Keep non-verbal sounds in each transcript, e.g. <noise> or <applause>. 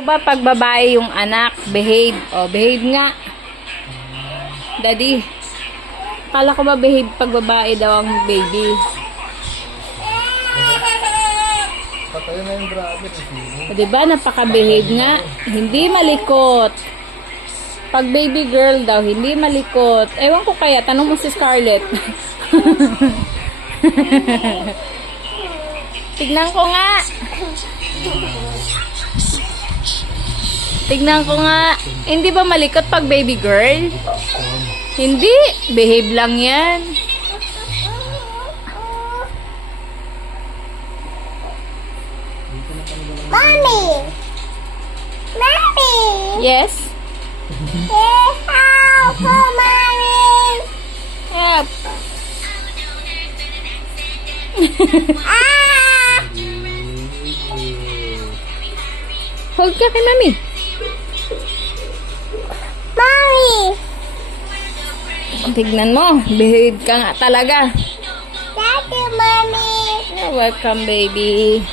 O ba pag babae yung anak, behave. O, behave nga. Daddy. Kala ko ba behave pag babae daw ang baby. Patayin na yung grabe. O, diba? Napaka-behave nga. Hindi malikot. Pag baby girl daw, hindi malikot. Ewan ko kaya, tanong mo si Scarlett. <laughs> Tignan ko nga. Tignan ko nga. Hindi ba malikot pag baby girl? Hindi. Behave lang yan. Mommy! Mommy! Yes? Yes, help! Oh, mommy! Yep. Ah! Hold ka kay. Mommy! Tignan mo. Behave ka nga talaga. Daddy, mommy! You're welcome, baby.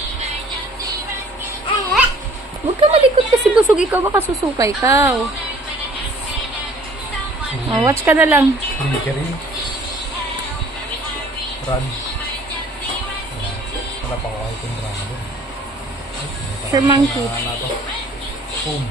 Ah! Huwag ka malikot kasi busog ikaw. Baka susukay ka. Oh, watch ka na lang. Hindi ka rin. Run. Wala. Pa ako kahit yung drama doon. Sure monkey. Boom.